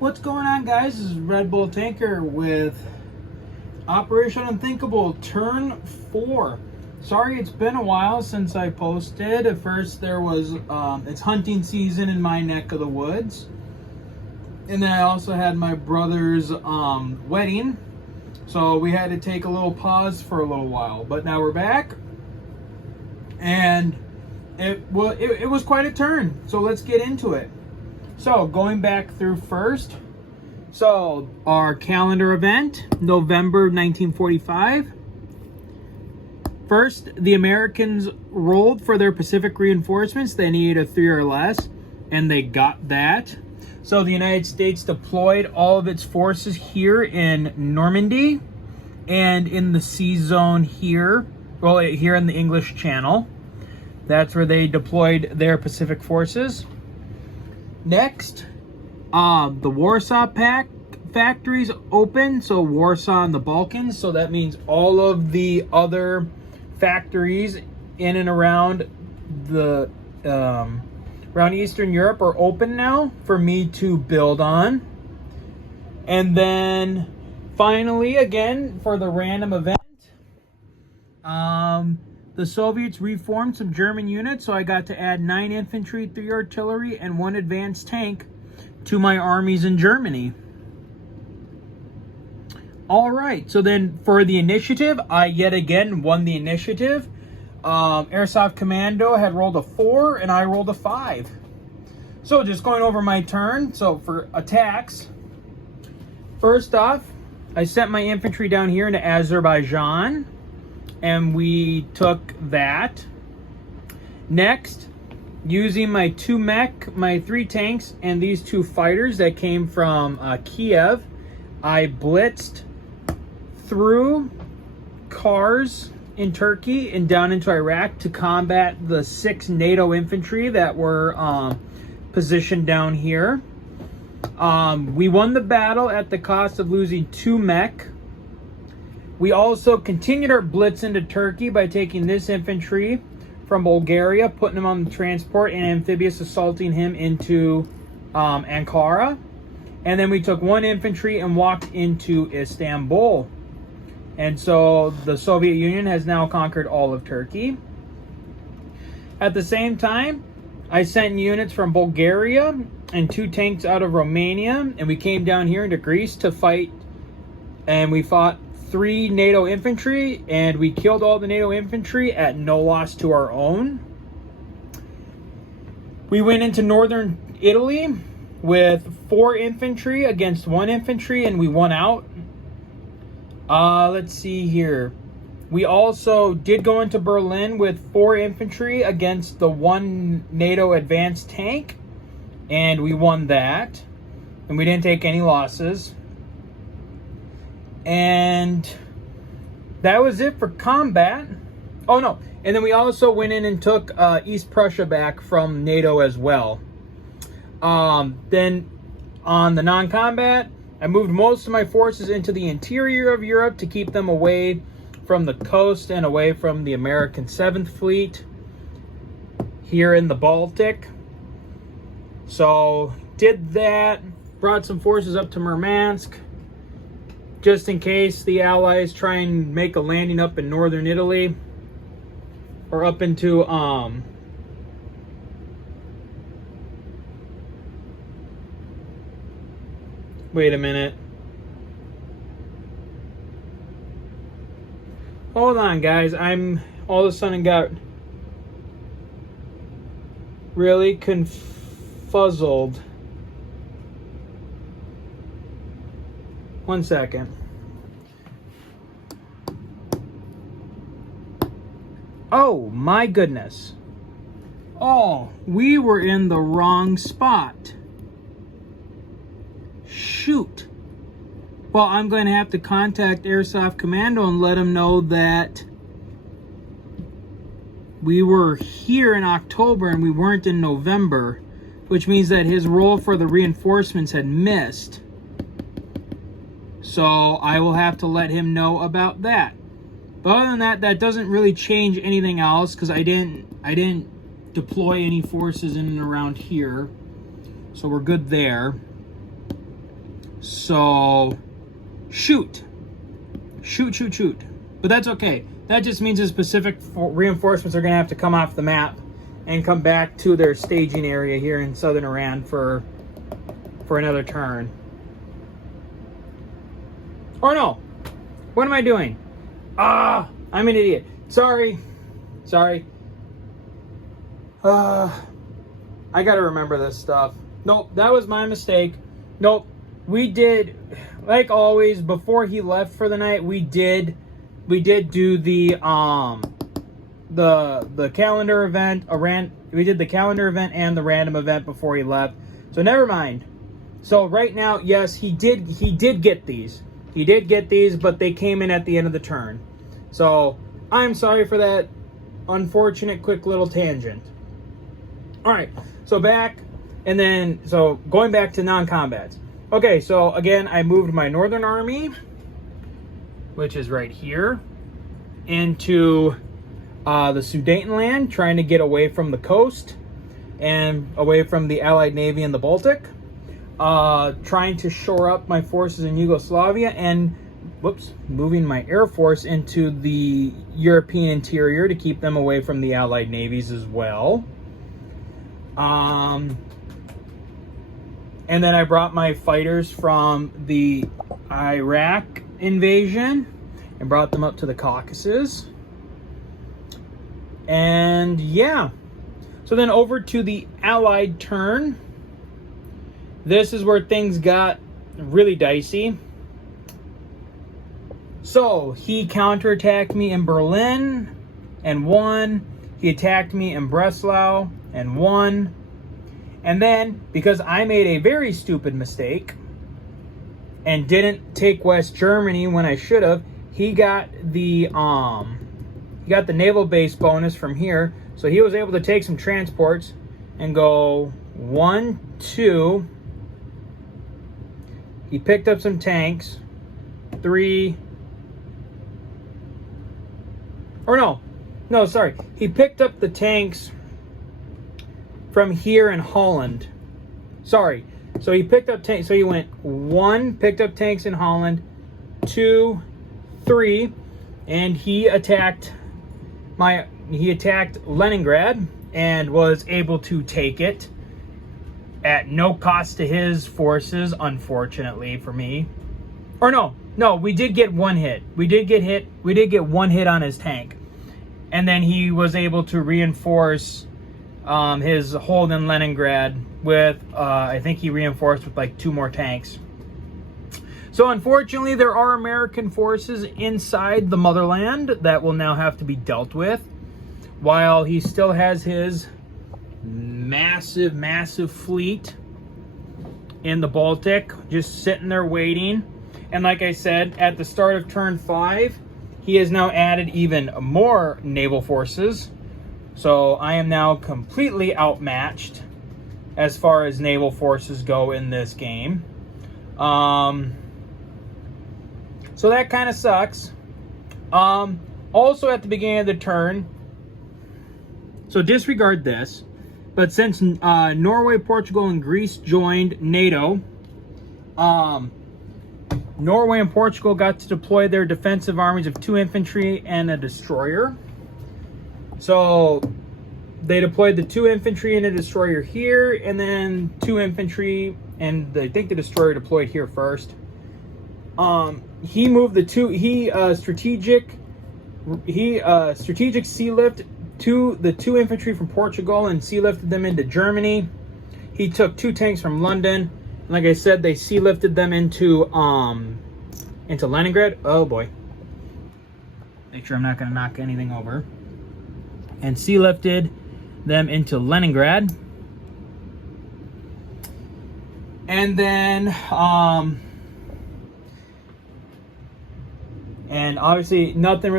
What's going on, guys? This is Red Bull Tanker with Operation Unthinkable Turn 4. Sorry it's been a while since I posted. At first there was, it's hunting season in my neck of the woods. And then I also had my brother's wedding. So we had to take a little pause for a little while. But now we're back. And it was quite a turn. So let's get into it. So, going back through first, so our calendar event, November 1945. First, the Americans rolled for their Pacific reinforcements. They needed a 3 or less, and they got that. So, the United States deployed all of its forces here in Normandy and in the sea zone here, well, here in the English Channel. That's where they deployed their Pacific forces. Next, the Warsaw Pact factories open. So Warsaw and the Balkans. So that means all of the other factories in and around the around Eastern Europe are open now for me to build on. And then finally, again, for the random event, the Soviets reformed some German units, so I got to add 9 infantry, 3 artillery, and 1 advanced tank to my armies in Germany. All right, so then for the initiative, I yet again won the initiative. Airsoft Commando had rolled a 4, and I rolled a 5. So just going over my turn, so for attacks, first off, I sent my infantry down here into Azerbaijan. And we took that. Next, using my 2 mech, my 3 tanks, and these 2 fighters that came from Kiev, I blitzed through cars in Turkey and down into Iraq to combat the 6 NATO infantry that were positioned down here. We won the battle at the cost of losing 2 mech. We also continued our blitz into Turkey by taking this infantry from Bulgaria, putting him on the transport, and amphibious assaulting him into Ankara. And then we took 1 infantry and walked into Istanbul. And so the Soviet Union has now conquered all of Turkey. At the same time, I sent units from Bulgaria and 2 tanks out of Romania, and we came down here into Greece to fight, and we fought 3 NATO infantry, and we killed all the NATO infantry at no loss to our own. We went into northern Italy with 4 infantry against 1 infantry, and we won out. Let's see here. We also did go into Berlin with 4 infantry against the 1 NATO advanced tank, and we won that. And we didn't take any losses. And that was it for combat. Oh no, and then we also went in and took East Prussia back from NATO as well. Then on the non-combat, I moved most of my forces into the interior of Europe to keep them away from the coast and away from the American 7th Fleet here in the Baltic. So did that, brought some forces up to Murmansk, just in case the Allies try and make a landing up in northern Italy. Or up into, wait a minute. Hold on, guys. I'm all of a sudden got really confuzzled. 1 second. Oh my goodness. Oh, we were in the wrong spot. Shoot. Well, I'm going to have to contact Airsoft Commando and let them know that we were here in October and we weren't in November, which means that his roll for the reinforcements had missed. So I will have to let him know about that. But other than that, that doesn't really change anything else because I didn't deploy any forces in and around here. So we're good there. So, shoot. But that's okay. That just means the specific reinforcements are going to have to come off the map and come back to their staging area here in southern Iran for another turn. Or no. What am I doing? I'm an idiot. Sorry. I gotta remember this stuff. Nope, that was my mistake. Nope, we did, like always, before he left for the night, we did do the calendar event. We did the calendar event and the random event before he left. So never mind. So right now, yes, he did get these. He did get these, but they came in at the end of the turn. So I'm sorry for that unfortunate quick little tangent. All right, so going back to non-combats. Okay, so again, I moved my Northern Army, which is right here, into the Sudetenland, trying to get away from the coast and away from the Allied Navy in the Baltic. Trying to shore up my forces in Yugoslavia and, moving my Air Force into the European interior to keep them away from the Allied navies as well. And then I brought my fighters from the Iraq invasion and brought them up to the Caucasus. And yeah. So then over to the Allied turn. This is where things got really dicey. So he counterattacked me in Berlin and won. He attacked me in Breslau and won. And then, because I made a very stupid mistake and didn't take West Germany when I should have, he got the naval base bonus from here. So he was able to take some transports and go 1, 2. He picked up some tanks. 3. Or no, sorry. He picked up the tanks from here in Holland. Sorry. So he picked up tanks. So he went 1, picked up tanks in Holland, 2, 3, and he attacked Leningrad and was able to take it at no cost to his forces, unfortunately for me. Or no, we did get one hit. We did get one hit on his tank. And then he was able to reinforce his hold in Leningrad with, I think he reinforced with like 2 more tanks. So unfortunately, there are American forces inside the motherland that will now have to be dealt with, while he still has his massive fleet in the Baltic, just sitting there waiting. And like I said, at the start of turn 5, he has now added even more naval forces. So I am now completely outmatched as far as naval forces go in this game. So that kind of sucks. Also at the beginning of the turn, so disregard this, but since Norway, Portugal, and Greece joined NATO, Norway and Portugal got to deploy their defensive armies of 2 infantry and a destroyer. So they deployed the 2 infantry and a destroyer here, and then 2 infantry, and I think the destroyer deployed here first. He moved the 2. He strategic sea lift the 2 infantry from Portugal and sea lifted them into Germany. He took 2 tanks from London. Like I said, they sea lifted them into Leningrad. Oh boy. Make sure I'm not going to knock anything over. And sea lifted them into Leningrad. And then and obviously nothing